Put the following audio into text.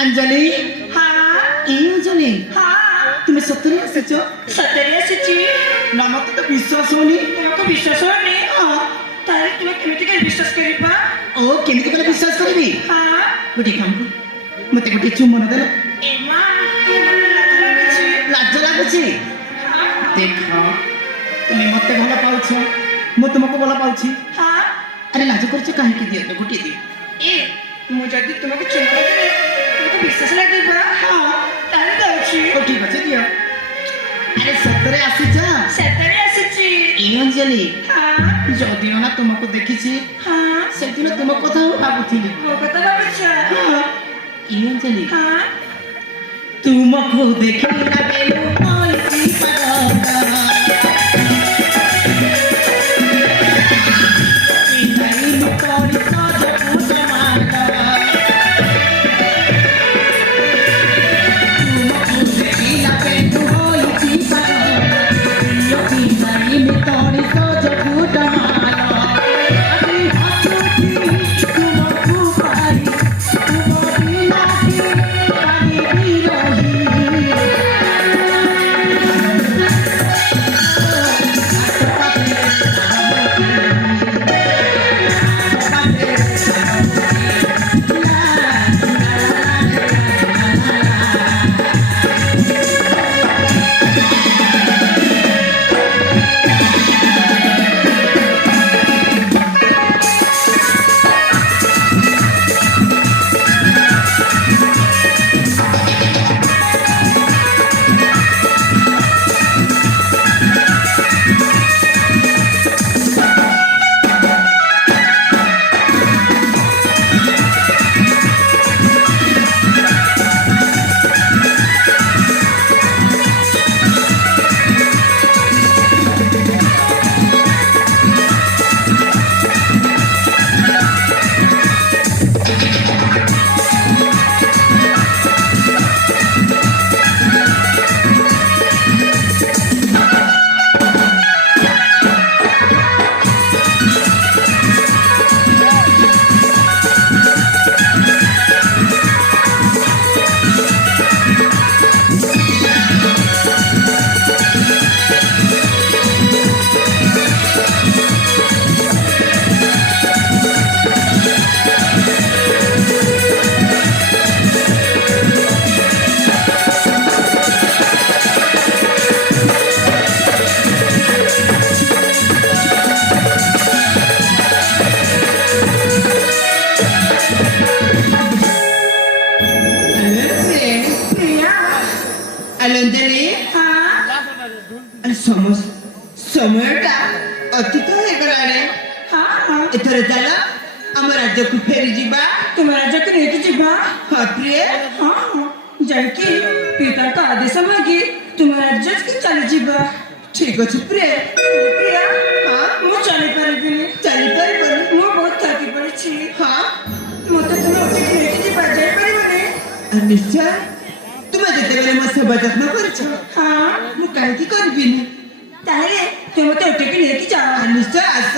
अंजलि हाँ ए अंजलि हाँ तुम्हें सत्तरी आसीचो सତରେ ଆସିଛି ना मत तो विश्वास होनी ତୁମକୁ ବିଶ୍ୱାସ ହଉନି ତାହେଲେ ତୁମେ କେମିତି କରି ବିଶ୍ୱାସ କରିବା ओ केमिति कले विश्वास करबी ହଁ गोटे काम कर मते गोटे चुम्बन देला ଏ ମା ଲାଗୁଛି लाज लागुची ହଁ देख तुम्हें मते भला पाउछ मु तुमको भला पाउछि ହଁ अरे लाज करछ काहे की दिए तो गोटे दिए ଏ ମୁଁ ଯଦି ତୁମକୁ ଚୁମ୍ବନ ଦେଲେ ତୁମକୁ ବିଶ୍ୱାସ ଲାଗିବ ତାହେଲେ ଦଉଛି ओ ठीक আছে दियो अरे सत्तरे आसीछ ସତରେ ଆସିଛି ए अंजलि ହଁ जदि ना तुमको देखिछि ହଁ सेदिन तुम कथा भाबुथिली ମୋ କଥା ଭାବୁଛ ए अंजलि ହଁ तुमको देखिला बेलु कोई पागल ଆଲଞ୍ଜଳି ହଁ ସମୟଟା ଅତୀତ ହେଇଗଲାଣି। ହଁ ଏଥର ଚାଲ ଆମ ରାଜ୍ୟକୁ ଫେରିଯିବା। ତୁମ ରାଜାକୁ ନେଇକି ଯିବା। ହଁ ପ୍ରିୟ, ହଁ ଯାଇକି ପିତାଙ୍କ ଆଦେଶ ମାଗି ତୁମ ରାଜ୍ୟକୁ ଚାଲିଯିବା। ଠିକ ଅଛି ପ୍ରିୟ। ପ୍ରିୟା, ହଁ ମୁଁ ଚାଲିପାରିବିନି। ଚାଲିପାରିବନି? ମୁଁ ବହୁତ ଥକି ପଡ଼ିଛି। ହଁ ମତେ ତୁମେ ଉଠିକି ନେଇକି ଯିବା, ଯାଇପାରିବନି? ନିଶ୍ଚୟ। ତୁମେ ଯେତେବେଳେ ମୋ ସେବା ଯତ୍ନ କରିଛ, ହଁ ମୁଁ କାହିଁକି କରିବିନି? ତାହେଲେ ତୁମେ ମତେ ଉଠିକି ନେଇକି ଯାଅ। ନିଶ୍ଚୟ ଆସ।